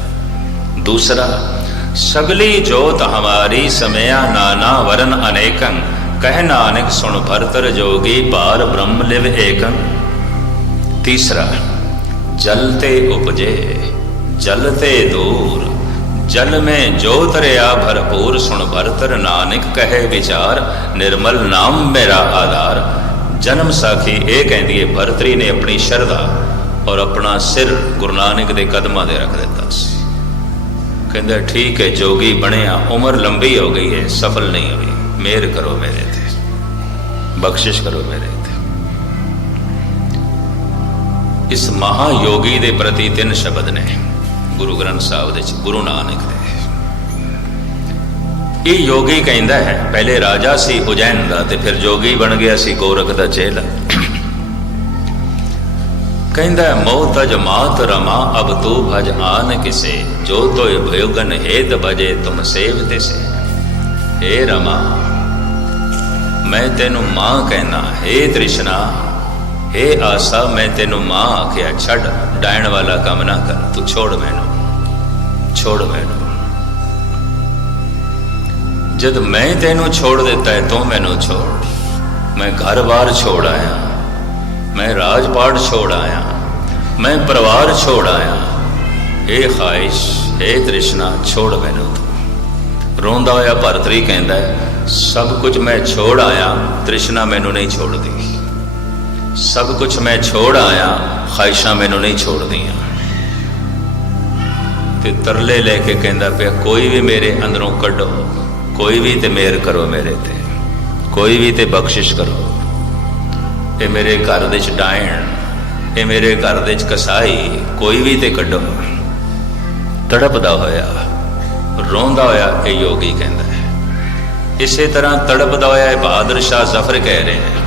ਦੂਸਰਾ, ਸਗਲੀ ਜੋਤ ਹਮਾਰੀ ਸਮਿਆ ਨਾਨਾ ਵਰਨ ਅਨੇਕੰ। ਕਹਿ ਨਾਨਕ ਸੁਣ ਭਰਤਰ ਜੋਗੀ ਪਾਰ ਬ੍ਰਹਮ ਲਿਵ ਏਕੰ। ਤੀਸਰਾ, ਜਲ ਤੇ ਉਪਜੇ, ਜਲ ਤੇ ਦੂਰ, ਜਲ ਮੈਂ ਜੋ ਤਰਿਆ ਭਰਪੂਰ ਸੁਣ ਭਰਤਰ ਨਾਨਕ ਕਹੇ ਵਿਚਾਰ, ਨਿਰਮਲ ਨਾਮ ਮੇਰਾ ਆਧਾਰ। ਜਨਮ ਸਾਖੀ ਇਹ ਕਹਿੰਦੀ ਹੈ ਭਰਤਰੀ ਨੇ ਆਪਣੀ ਸ਼ਰਧਾ ਔਰ ਆਪਣਾ ਸਿਰ ਗੁਰੂ ਨਾਨਕ ਦੇ ਕਦਮਾਂ ਦੇ ਰੱਖ ਦਿੱਤਾ ਸੀ। ਕਹਿੰਦਾ, ਠੀਕ ਹੈ ਜੋਗੀ ਬਣਿਆ, ਉਮਰ ਲੰਬੀ ਹੋ ਗਈ ਹੈ ਸਫਲ ਨਹੀਂ ਹੋਈ। ਮਿਹਰ ਕਰੋ ਮੇਰੇ ਤੇ ਬਖਸ਼ਿਸ਼ ਕਰੋ ਮੇਰੇ ਤੇ ਇਸ ਮਹਾ ਯੋਗੀ ਦੇ ਪ੍ਰਤੀ ਤਿੰਨ ਸ਼ਬਦ ਨੇ ਗੁਰੂ ਗ੍ਰੰਥ ਸਾਹਿਬ ਦੇ ਵਿੱਚ ਗੁਰੂ ਨਾਨਕ ਦੇ ਇਹ ਯੋਗੀ ਕਹਿੰਦਾ ਹੈ ਪਹਿਲੇ ਰਾਜਾ ਸੀ ਉਜੈਨ ਦਾ ਤੇ ਫਿਰ ਜੋਗੀ ਬਣ ਗਿਆ ਸੀ ਗੋਰਖ ਦਾ ਚੇਲਾ ਕਹਿੰਦਾ ਹੈ, ਮੋਹ ਤਜ ਮਾਤ ਰਮਾ ਅਬ ਤੂ ਭਜ ਆਨ ਕਿਸੇ ਜੋ ਤੋਇ ਭਯੁਗਨ ਹੇਤ ਭਜੇ ਤੁਮ ਸੇਵ ਤਿਸੇ ਏ ਰਮਾ, ਮੈਂ ਤੈਨੂੰ ਮਾਂ ਕਹਿਣਾ ਹੇ ਤ੍ਰਿਸ਼ਨਾ, ਹੇ ਆਸਾ, ਮੈਂ ਤੈਨੂੰ ਮਾਂ ਆਖਿਆ, ਛੱਡ, ਡਾਇਣ ਵਾਲਾ ਕੰਮ ਨਾ ਕਰ, ਤੂੰ ਛੋੜ ਮੈਨੂੰ ਛੋੜ ਮੈਨੂੰ। ਜਦ ਮੈਂ ਤੈਨੂੰ ਛੋੜ ਦਿੱਤਾ ਹੈ, ਤੂੰ ਮੈਨੂੰ ਛੋੜ। ਮੈਂ ਘਰ-ਬਾਰ ਛੋੜ ਆਇਆ, ਮੈਂ ਰਾਜਪਾਟ ਛੋੜ ਆਇਆ, ਮੈਂ ਪਰਿਵਾਰ ਛੋੜ ਆਇਆ। ਇਹ ਖਾਇਸ਼ ਇਹ ਤ੍ਰਿਸ਼ਨਾ, ਛੋੜ ਮੈਨੂੰ। ਤੂੰ ਰੋਂਦਾ ਹੋਇਆ ਭਰਤਰੀ ਕਹਿੰਦਾ ਸਭ ਕੁਝ ਮੈਂ ਛੋੜ ਆਇਆ, ਤ੍ਰਿਸ਼ਨਾ ਮੈਨੂੰ ਨਹੀਂ ਛੋੜਦੀ। ਸਭ ਕੁਝ ਮੈਂ ਛੋੜ ਆਇਆ, ਖਾਇਸ਼ਾਂ ਮੈਨੂੰ ਨਹੀਂ ਛੋੜਦੀਆਂ। ਤੇ ਤਰਲੇ ਲੈ ਕੇ ਕਹਿੰਦਾ ਪਿਆ, ਕੋਈ ਵੀ ਮੇਰੇ ਅੰਦਰੋਂ ਕੱਢੋ, ਕੋਈ ਵੀ ਤੇ ਮਿਹਰ ਕਰੋ ਮੇਰੇ ਤੇ, ਕੋਈ ਵੀ ਤੇ ਬਖਸ਼ਿਸ਼ ਕਰੋ। ਇਹ ਮੇਰੇ ਘਰ ਦੇ ਚ ਡਾਇਣ ਇਹ ਮੇਰੇ ਘਰ ਦੇ ਚ ਕਸਾਈ, ਕੋਈ ਵੀ ਤੇ ਕੱਢੋ। ਤੜਪਦਾ ਹੋਇਆ ਰੋਂਦਾ ਹੋਇਆ ਇਹ ਯੋਗੀ ਕਹਿੰਦਾ ਹੈ। ਇਸੇ ਤਰ੍ਹਾਂ ਤੜਪਦਾ ਹੋਇਆ ਇਹ ਬਹਾਦਰ ਸ਼ਾਹ ਜ਼ਫਰ ਕਹਿ ਰਹੇ ਹੈ,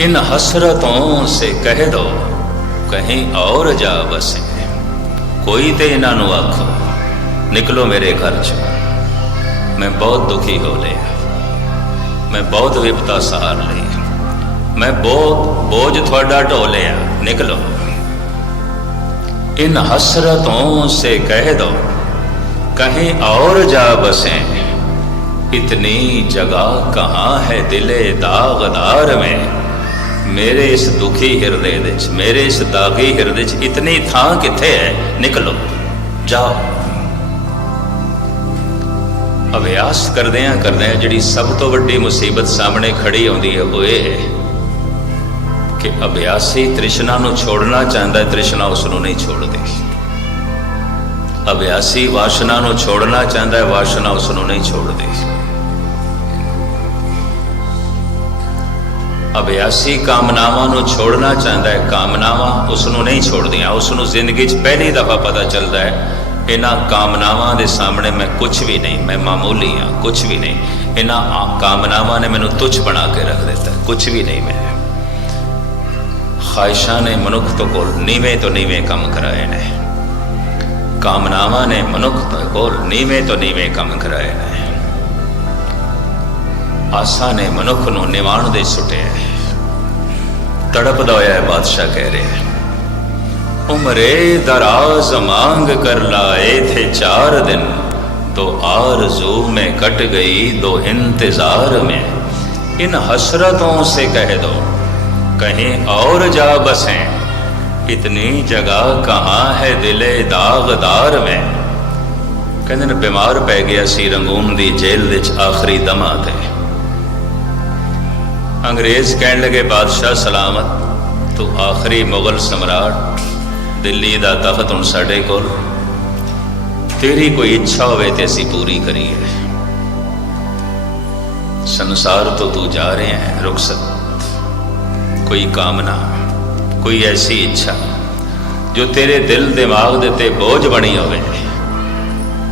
ਇਨ ਹਸਰਤੋਂ ਸੇ ਕਹਿ ਦੋ, ਕਹੀਂ ਔਰ ਜਾ ਵਸੇ। ਕੋਈ ਤੇ ਇਹਨਾਂ ਨੂੰ ਆਖੋ, ਨਿਕਲੋ ਮੇਰੇ ਘਰ ਚ। ਮੈਂ ਬਹੁਤ ਦੁਖੀ ਹੋ ਲਿਆ। ਮੈਂ ਬਹੁਤ ਵਿਪਤਾ ਸਹਾਰ ਲਈ। ਮੈਂ ਬਹੁਤ ਬੋਝ ਤੁਹਾਡਾ ਢੋ ਲਿਆ। ਨਿਕਲੋ। इन हसरतों से कह दो कहीं और जा बसे इतनी जगह कहाँ है दिले दागदार में ਮੇਰੇ ਇਸ ਦੁਖੀ ਹਿਰਦੇ ਵਿੱਚ ਮੇਰੇ ਇਸ ਦਾਗੀ ਹਿਰਦੇ ਵਿੱਚ ਇਤਨੀ ਥਾਂ ਕਿੱਥੇ ਹੈ ਨਿਕਲੋ ਜਾਓ ਅਭਿਆਸ ਕਰਦਿਆਂ ਕਰਦਿਆਂ ਜਿਹੜੀ ਸਭ ਤੋਂ ਵੱਡੀ ਮੁਸੀਬਤ ਸਾਹਮਣੇ ਖੜੀ ਆਉਂਦੀ ਹੈ ਉਹ ਇਹ ਹੈ ਕਿ ਅਭਿਆਸੀ ਤ੍ਰਿਸ਼ਨਾ ਨੂੰ ਛੋੜਨਾ ਚਾਹੁੰਦਾ ਹੈ, ਤ੍ਰਿਸ਼ਨਾ ਉਸ ਨੂੰ ਨਹੀਂ ਛੋੜਦੀ। ਅਭਿਆਸੀ ਵਾਸ਼ਨਾ ਨੂੰ ਛੋੜਨਾ ਚਾਹੁੰਦਾ ਹੈ, ਵਾਸ਼ਨਾ ਉਸ ਨੂੰ ਨਹੀਂ ਛੋੜਦੀ। ਅਭਿਆਸੀ ਕਾਮਨਾਵਾਂ ਨੂੰ ਛੋੜਨਾ ਚਾਹੁੰਦਾ ਹੈ, ਕਾਮਨਾਵਾਂ ਉਸ ਨੂੰ ਨਹੀਂ ਛੋੜਦੀਆਂ। ਉਸ ਨੂੰ ਜ਼ਿੰਦਗੀ 'ਚ ਪਹਿਲੀ ਦਫਾ ਪਤਾ ਚੱਲਦਾ ਹੈ, ਇਹਨਾਂ ਕਾਮਨਾਵਾਂ ਦੇ ਸਾਹਮਣੇ ਮੈਂ ਕੁਝ ਵੀ ਨਹੀਂ, ਮੈਂ ਮਾਮੂਲੀ ਹਾਂ ਕੁਝ ਵੀ ਨਹੀਂ। ਇਹਨਾਂ ਕਾਮਨਾਵਾਂ ਨੇ ਮੈਨੂੰ ਤੁੱਛ ਬਣਾ ਕੇ ਰੱਖ ਦਿੱਤਾ ਕੁਝ ਵੀ ਨਹੀਂ ਮੈਂ। ਖਾਹਿਸ਼ਾਂ ਨੇ ਮਨੁੱਖ ਤੋਂ ਕੋਲ ਨੀਵੇਂ ਤੋਂ ਨੀਵੇਂ ਕੰਮ ਕਰਾਏ ਨੇ ਕਾਮਨਾਵਾਂ ਨੇ ਮਨੁੱਖ ਤੋਂ ਕੋਲ ਨੀਵੇਂ ਤੋਂ ਨੀਵੇਂ ਕੰਮ ਕਰਾਏ ਨੇ ਆਸਾਂ ਨੇ ਮਨੁੱਖ ਨੂੰ ਨਿਵਾਣ ਦੇ ਸੁੱਟਿਆ ਹੈ। ਤੜਪਦਾ ਹੋਇਆ ਹੈ ਬਾਦਸ਼ਾਹ ਕਹਿ ਰਿਹਾ ਉਮਰੇ ਦਰਾਜ਼ ਮੰਗ ਕਰ ਲਾਏ ਥੇ ਚਾਰ ਦਿਨ तो आरजू में कट गई दो इंतजार में इन हसरतों से कह दो कहीं और जा बसें इतनी जगह कहाँ है दिले दागदार में ਕਹਿੰਦੇ ਨੇ ਬਿਮਾਰ ਪੈ ਗਿਆ ਸੀ ਰੰਗੂਨ ਦੀ ਜੇਲ੍ਹ ਵਿੱਚ ਆਖਰੀ ਦਮਾ ਤੇ ਅੰਗਰੇਜ਼ ਕਹਿਣ ਲੱਗੇ ਬਾਦਸ਼ਾਹ ਸਲਾਮਤ ਤੂੰ ਆਖਰੀ ਮੁਗਲ ਸਮਰਾਟ ਦਿੱਲੀ ਦਾ ਤਖਤ ਹੁਣ ਸਾਡੇ ਕੋਲ ਤੇਰੀ ਕੋਈ ਇੱਛਾ ਹੋਵੇ ਤੇ ਅਸੀਂ ਪੂਰੀ ਕਰੀਏ ਸੰਸਾਰ ਤੋਂ ਤੂੰ ਜਾ ਰਿਹਾ ਹੈ ਰੁਖਸਤ ਕੋਈ ਕਾਮਨਾ, ਕੋਈ ਐਸੀ ਇੱਛਾ ਜੋ ਤੇਰੇ ਦਿਲ ਦਿਮਾਗ ਦੇ ਤੇ ਬੋਝ ਬਣੀ ਹੋਵੇ।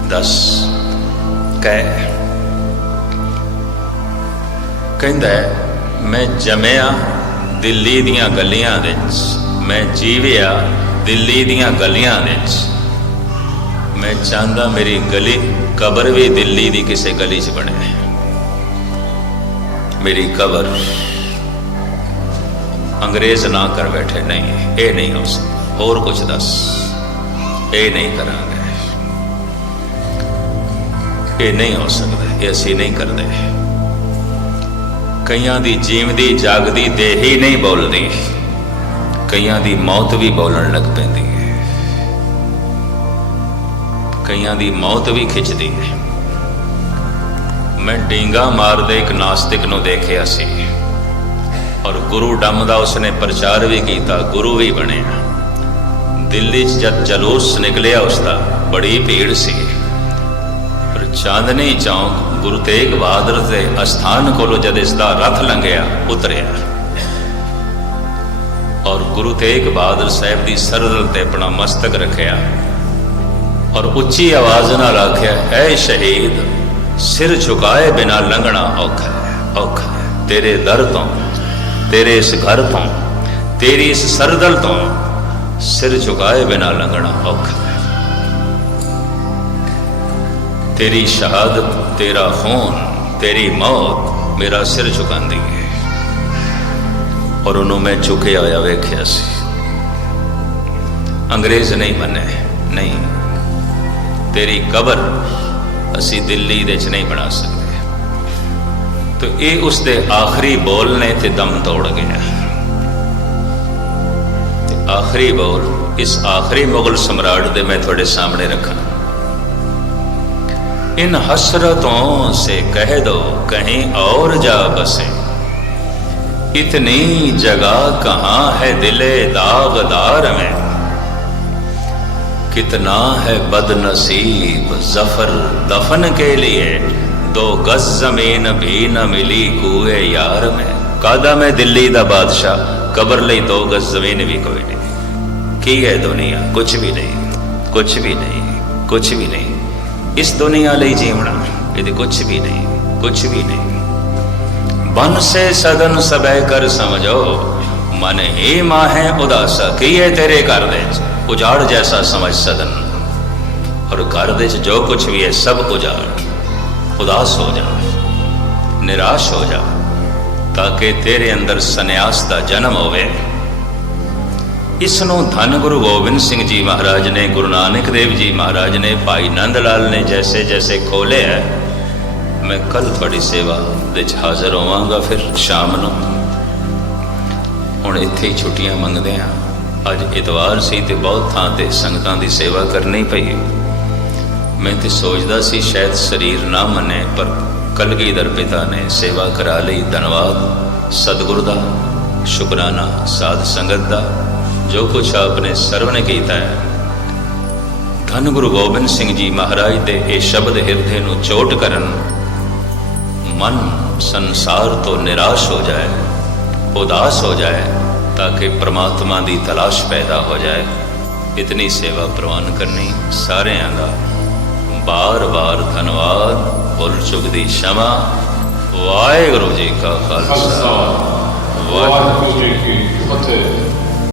ਦੱਸ, ਕਹਿ। ਕਹਿੰਦਾ ਮੈਂ ਜੰਮਿਆ ਦਿੱਲੀ ਦੀਆਂ ਗਲੀਆਂ ਵਿੱਚ, ਮੈਂ ਜੀਵਿਆ ਦਿੱਲੀ ਦੀਆਂ ਗਲੀਆਂ ਵਿੱਚ। ਮੈਂ ਚਾਹੁੰਦਾ ਮੇਰੀ ਗਲੀ, ਕਬਰ ਵੀ ਦਿੱਲੀ ਦੀ ਕਿਸੇ ਗਲੀ 'ਚ ਬਣੇ। ਮੇਰੀ ਕਬਰ ਅੰਗਰੇਜ਼ ਨਾ ਕਰ ਬੈਠੇ, ਨਹੀਂ, ਇਹ ਨਹੀਂ ਹੋ ਸਕਦਾ। ਹੋਰ ਕੁਝ ਦੱਸ। ਇਹ ਨਹੀਂ ਕਰਾਂਗੇ। ਇਹ ਨਹੀਂ ਹੋ ਸਕਦਾ। ਇਹ ਅਸੀਂ ਨਹੀਂ ਕਰਦੇ। ਕਈਆਂ ਦੀ ਜੀਵਦੀ, ਜਾਗਦੀ ਦੇਹ ਹੀ ਨਹੀਂ ਬੋਲਦੀ। ਕਈਆਂ ਦੀ ਮੌਤ ਵੀ ਬੋਲਣ ਲੱਗ ਪੈਂਦੀ ਹੈ। ਕਈਆਂ ਦੀ ਮੌਤ ਵੀ ਖਿੱਚਦੀ ਹੈ। ਮੈਂ ਡਿੰਗਾ ਮਾਰਦੇ ਇੱਕ ਨਾਸਤਿਕ ਨੂੰ ਦੇਖਿਆ ਸੀ। ਔਰ ਗੁਰੂ ਡੰਮ ਦਾ ਉਸਨੇ ਪ੍ਰਚਾਰ ਵੀ ਕੀਤਾ, ਗੁਰੂ ਵੀ ਬਣਿਆ। ਦਿੱਲੀ 'ਚ ਜਦ ਜਲੂਸ ਨਿਕਲਿਆ ਉਸਦਾ, ਬੜੀ ਭੀੜ ਸੀ। ਪਰ ਚਾਂਦਨੀ ਚੌਂਕ ਗੁਰੂ ਤੇਗ ਬਹਾਦਰ ਦੇ ਅਸਥਾਨ ਕੋਲੋਂ ਜਦ ਇਸ ਦਾ ਰਥ ਲੰਘਿਆ, ਉਤਰਿਆ। ਔਰ ਗੁਰੂ ਤੇਗ ਬਹਾਦਰ ਸਾਹਿਬ ਦੀ ਸਰਦਲ ਤੇ ਆਪਣਾ ਮਸਤਕ ਰੱਖਿਆ। ਔਰ ਉੱਚੀ ਆਵਾਜ਼ ਨਾਲ ਆਖਿਆ, ਐ ਸ਼ਹੀਦ, ਸਿਰ ਝੁਕਾਏ ਬਿਨਾ ਲੰਘਣਾ ਔਖਾ ਹੈ ਔਖਾ ਹੈ, ਤੇਰੇ ਦਰ ਤੋਂ ਤੇਰੇ ਇਸ ਘਰ ਤੋਂ, ਤੇਰੀ ਇਸ ਸਰਦਲ ਤੋਂ ਸਿਰ ਝੁਕਾਏ ਬਿਨਾ ਲੰਘਣਾ ਔਖਾ ਹੈ। ਤੇਰੀ ਸ਼ਹਾਦਤ, ਤੇਰਾ ਖੂਨ, ਤੇਰੀ ਮੌਤ ਮੇਰਾ ਸਿਰ ਝੁਕਾਉਂਦੀ ਹੈ। ਔਰ ਉਹਨੂੰ ਮੈਂ ਝੁਕੇ ਆਇਆ ਵੇਖਿਆ ਸੀ। ਅੰਗਰੇਜ਼ ਨਹੀਂ ਮੰਨੇ, ਨਹੀਂ। ਤੇਰੀ ਕਬਰ ਅਸੀਂ ਦਿੱਲੀ ਦੇ ਚ ਨਹੀਂ ਬਣਾ ਸਕਦੇ। ਤੋ ਇਹ ਉਸ ਦੇ ਆਖਰੀ ਬੋਲ ਨੇ ਤੇ ਦਮ ਤੋੜ ਗਿਆ ਤੇ ਆਖਰੀ ਬੋਲ ਇਸ ਆਖਰੀ ਮੁਗਲ ਸਮਰਾਟ ਦੇ ਮੈਂ ਤੁਹਾਡੇ ਸਾਹਮਣੇ ਰੱਖਾਂ इन हसरतों से कह दो कहीं और जा बसे इतनी जगह कहाँ है दिले दागदार में कितना है बदनसीब जफर दफन के लिए ਦੋ ਗਜ਼ ਜ਼ਮੀਨ ਵੀ ਨਾ ਮਿਲੀ ਕੂਏ ਯਾਰ ਮੈਂ। ਕਾਦਾ ਮੈਂ ਦਿੱਲੀ ਦਾ ਬਾਦਸ਼ਾਹ? ਕਬਰ ਲਈ ਦੋ ਗਜ਼ ਜ਼ਮੀਨ ਵੀ ਕੋਈ ਨਹੀਂ। ਕੀ ਹੈ ਦੁਨੀਆ? ਕੁਝ ਵੀ ਨਹੀਂ। ਕੁਝ ਵੀ ਨਹੀਂ। ਕੁਝ ਵੀ ਨਹੀਂ। ਇਸ ਦੁਨੀਆ ਲਈ ਜੀਵਣਾ ਇਹਦੇ ਕੁਝ ਵੀ ਨਹੀਂ। ਕੁਝ ਵੀ ਨਹੀਂ। ਬਨ ਸੇ ਸਦਨ ਸਬੈ ਕਰ ਸਮਝੋ। ਮਨ ਹੀ ਮਾਹੇ ਉਦਾਸਾ। ਕੀ ਹੈ ਤੇਰੇ ਘਰ ਦੇ ਉਜਾੜ ਜੈਸਾ ਸਮਝ ਸਦਨ। ਔਰ ਘਰ ਦੇ ਜੋ ਕੁਝ ਵੀ ਹੈ ਸਭ ਉਜਾੜ। ਉਦਾਸ ਹੋ ਜਾ। ਨਿਰਾਸ਼ ਹੋ ਜਾ, ਤਾਂ ਕਿ ਤੇਰੇ ਅੰਦਰ ਸੰਨਿਆਸ ਦਾ ਜਨਮ ਹੋਵੇ। ਇਸ ਨੂੰ ਧੰਨ ਗੁਰੂ ਗੋਬਿੰਦ ਸਿੰਘ ਜੀ ਮਹਾਰਾਜ ਨੇ, ਗੁਰੂ ਨਾਨਕ ਦੇਵ ਜੀ ਮਹਾਰਾਜ ਨੇ, ਭਾਈ ਨੰਦ ਲਾਲ ਨੇ ਜੈਸੇ ਜੈਸੇ ਖੋਲੇ ਹੈ। ਮੈਂ ਕੱਲ ਤੁਹਾਡੀ ਸੇਵਾ ਵਿੱਚ ਹਾਜ਼ਰ ਹੋਵਾਂਗਾ ਫਿਰ ਸ਼ਾਮ ਨੂੰ। ਹੁਣ ਇੱਥੇ ਹੀ ਛੁੱਟੀਆਂ ਮੰਗਦੇ ਆ ਅੱਜ ਇਤਵਾਰ ਸੀ ਤੇ ਬਹੁਤ ਥਾਂ ਤੇ ਸੰਗਤਾਂ ਦੀ ਸੇਵਾ ਕਰਨੀ ਪਈ। ਮੈਂ ਤੇ ਸੋਚਦਾ ਸੀ ਸ਼ਾਇਦ ਸਰੀਰ ਨਾ ਮੰਨੇ, ਪਰ ਕਲਗੀਧਰ ਪਿਤਾ ਨੇ ਸੇਵਾ ਕਰਾ ਲਈ ਧੰਨਵਾਦ, ਸਤਿਗੁਰ ਦਾ, ਸ਼ੁਕਰਾਨਾ, ਸਾਧ ਸੰਗਤ ਦਾ, ਜੋ ਕੁਛ ਆਪਨੇ ਸਰਵਣ ਕੀਤਾ ਹੈ। ਧੰਨ ਗੁਰੂ ਗੋਬਿੰਦ ਸਿੰਘ ਜੀ ਮਹਾਰਾਜ ਦੇ ਇਹ ਸ਼ਬਦ ਹਿਰਦੇ ਨੂੰ ਚੋਟ ਕਰਨ ਮਨ ਸੰਸਾਰ ਤੋਂ ਨਿਰਾਸ਼ ਹੋ ਜਾਏ, ਉਦਾਸ ਹੋ ਜਾਏ, ਤਾਂ ਕਿ ਪ੍ਰਮਾਤਮਾ ਦੀ ਤਲਾਸ਼ ਪੈਦਾ ਹੋ ਜਾਏ। ਇਤਨੀ ਸੇਵਾ ਪ੍ਰਵਾਨ ਕਰਨੀ ਸਾਰਿਆਂ ਦਾ ਬਾਰ-ਬਾਰ ਧੰਨਵਾਦ ਭੁੱਲ ਚੁੱਕ ਦੀ ਸ਼ਮਾ ਵਾਹਿਗੁਰੂ ਜੀ ਕਾ ਖਾਲਸਾ ਵਾਹਿਗੁਰੂ ਜੀ ਕੀ ਫਤਿਹ